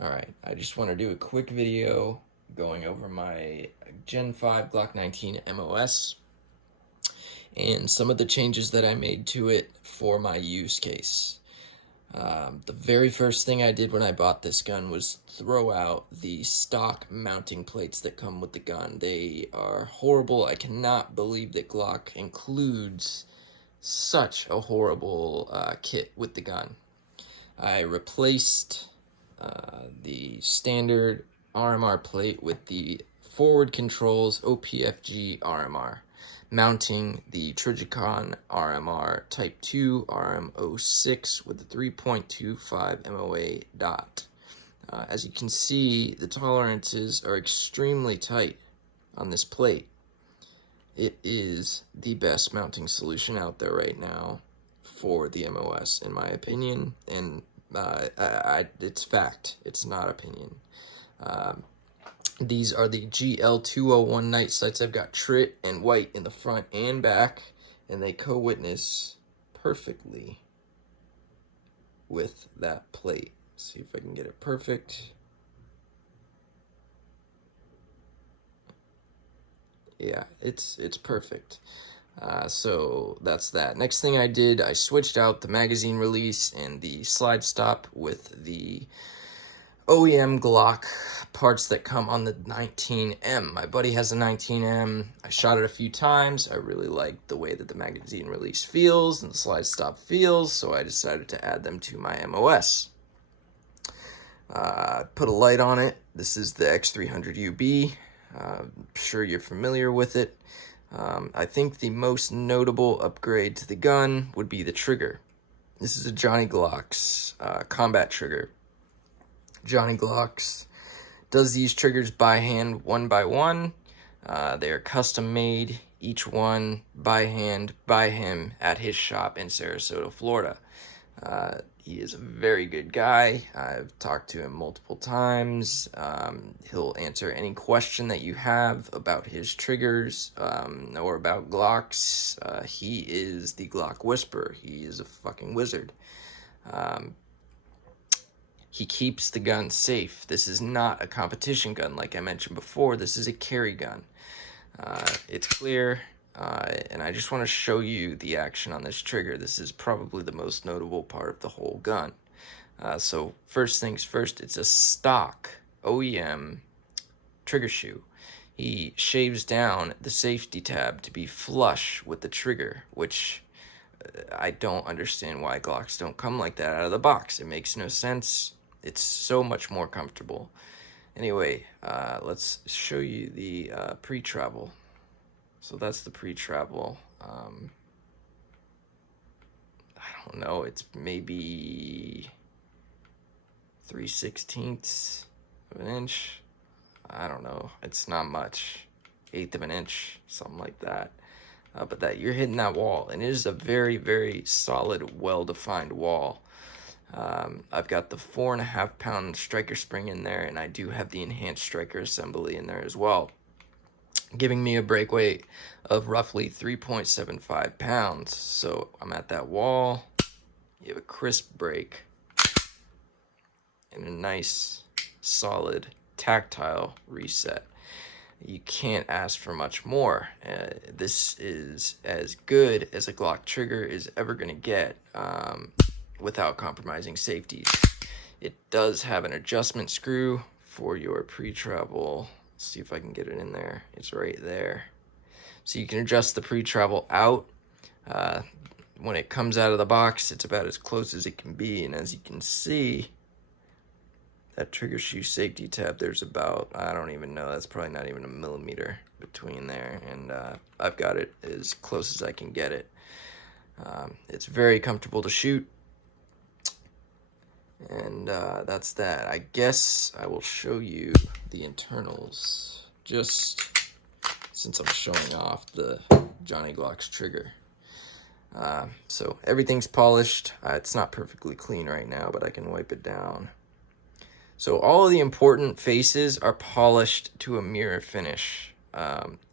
Alright, I just want to do a quick video going over my Gen 5 Glock 19 MOS and some of the changes that I made to it for my use case. The very first thing I did when I bought this gun was throw out the stock mounting plates that come with the gun. They are horrible. I cannot believe that Glock includes such a horrible kit with the gun. I replaced the standard RMR plate with the Forward Controls OPF-G RMR, mounting the Trijicon RMR Type 2 RM06 with a 3.25 MOA dot. As you can see, the tolerances are extremely tight on this plate. It is the best mounting solution out there right now for the MOS, in my opinion, and it's fact. It's not opinion. These are the GL201 night sights. I've got trit and white in the front and back, and they co-witness perfectly with that plate. See if I can get it perfect. Yeah, it's perfect. So that's that. Next thing I did, I switched out the magazine release and the slide stop with the OEM Glock parts that come on the 19M. My buddy has a 19M. I shot it a few times. I really liked the way that the magazine release feels and the slide stop feels, so I decided to add them to my MOS. Put a light on it. This is the X300U-B. I'm sure you're familiar with it. I think the most notable upgrade to the gun would be the trigger. This is a Johnny Glocks combat trigger. Johnny Glocks does these triggers by hand, one by one. They are custom made, each one by hand by him at his shop in Sarasota, Florida. He is a very good guy. I've talked to him multiple times. He'll answer any question that you have about his triggers or about Glocks. He is the Glock whisperer. He is a fucking wizard. He keeps the gun safe. This is not a competition gun like I mentioned before. This is a carry gun. It's clear. And I just want to show you the action on this trigger. This is probably the most notable part of the whole gun. So first things first, it's a stock OEM trigger shoe. He shaves down the safety tab to be flush with the trigger, which I don't understand why Glocks don't come like that out of the box. It makes no sense. It's so much more comfortable. Anyway, let's show you the pre-travel. So that's the pre-travel. I don't know, it's maybe 3/16 of an inch. I don't know, it's not much. 1/8 of an inch, something like that. But that you're hitting that wall, and it is a very, very solid, well-defined wall. I've got the 4.5-pound striker spring in there, and I do have the enhanced striker assembly in there as well, giving me a break weight of roughly 3.75 pounds. So I'm at that wall, you have a crisp break, and a nice, solid, tactile reset. You can't ask for much more. This is as good as a Glock trigger is ever going to get without compromising safety. It does have an adjustment screw for your pre-travel. See if I can get it in there. It's right there. So you can adjust the pre-travel out. When it comes out of the box, it's about as close as it can be. And as you can see, that trigger shoe safety tab, there's about, I don't even know, that's probably not even a millimeter between there. And I've got it as close as I can get it. It's very comfortable to shoot. And that's that. I guess I will show you the internals, just since I'm showing off the Johnny Glocks trigger. So everything's polished. It's not perfectly clean right now, but I can wipe it down. So all of the important faces are polished to a mirror finish.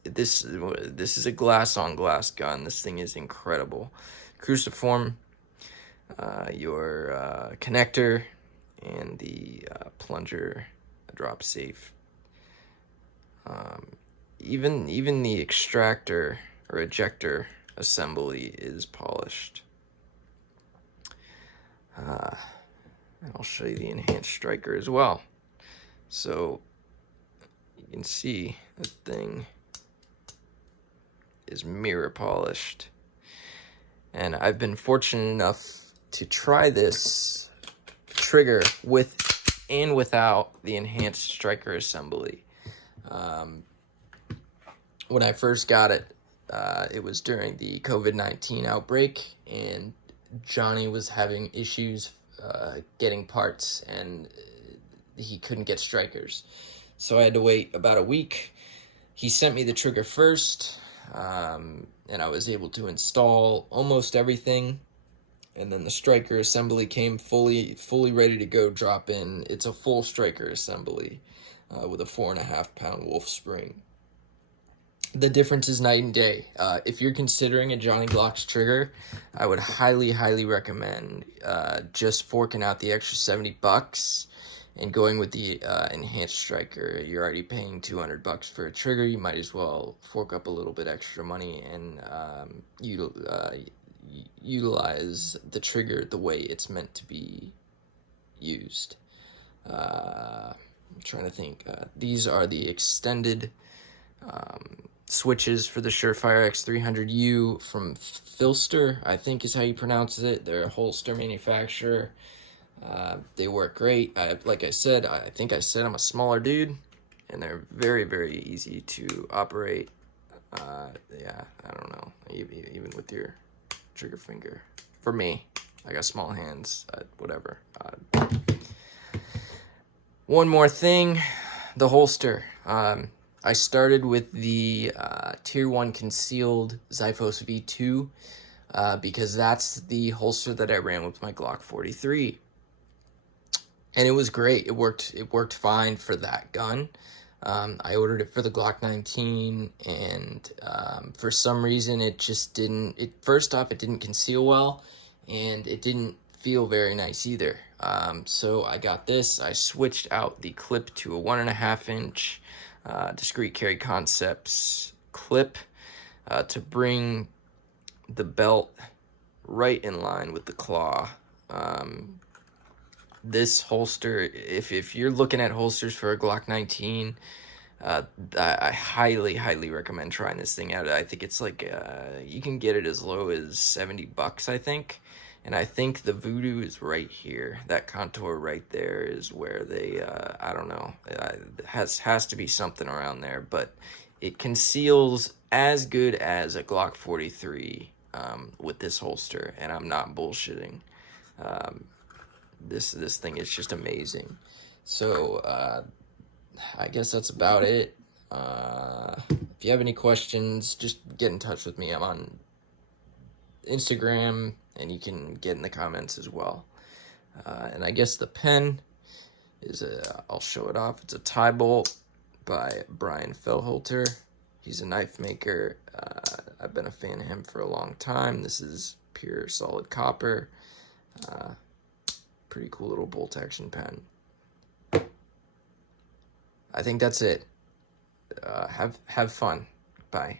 This is a glass-on-glass gun. This thing is incredible. Cruciform, your connector, and the plunger, drop safe. Even the extractor or ejector assembly is polished. And I'll show you the enhanced striker as well. So you can see the thing is mirror polished. And I've been fortunate enough to try this trigger with and without the enhanced striker assembly. When I first got it, it was during the COVID-19 outbreak, and Johnny was having issues getting parts, and he couldn't get strikers. So I had to wait about a week. He sent me the trigger first, and I was able to install almost everything. And then the striker assembly came fully ready to go, drop in. It's a full striker assembly with a 4.5-pound wolf spring. The difference is night and day. If you're considering a Johnny Glocks trigger, I would highly recommend just forking out the extra $70 and going with the enhanced striker. You're already paying $200 for a trigger. You might as well fork up a little bit extra money and utilize the trigger the way it's meant to be used. I'm trying to think. These are the extended switches for the Surefire X300U from PHLSter, I think is how you pronounce it. They're a holster manufacturer. They work great. Like I said, I think I said I'm a smaller dude, and they're very easy to operate. Yeah, I don't know, even with your trigger finger. For me, I got small hands, whatever. One more thing, the holster. I started with the Tier 1 concealed Xiphos V2 because that's the holster that I ran with my Glock 43. And it was great. It worked fine for that gun. I ordered it for the Glock 19, and for some reason it just didn't. First off, it didn't conceal well, and it didn't feel very nice either. So I got this. I switched out the clip to a 1.5-inch Discreet Carry Concepts clip to bring the belt right in line with the claw. This holster, if you're looking at holsters for a Glock 19, I highly recommend trying this thing out. I think it's like you can get it as low as $70, I think. And I think the voodoo is right here. That contour right there is where they, I don't know, has to be something around there. But it conceals as good as a Glock 43 with this holster, and I'm not bullshitting. This thing is just amazing. So I guess that's about it. If you have any questions, just get in touch with me. I'm on Instagram, and you can get in the comments as well. And I guess the pen is I'll show it off. It's a tie bolt by Brian Fellholter. He's a knife maker. I've been a fan of him for a long time. This is pure solid copper. Pretty cool little bolt action pen. I think that's it. Have fun. Bye.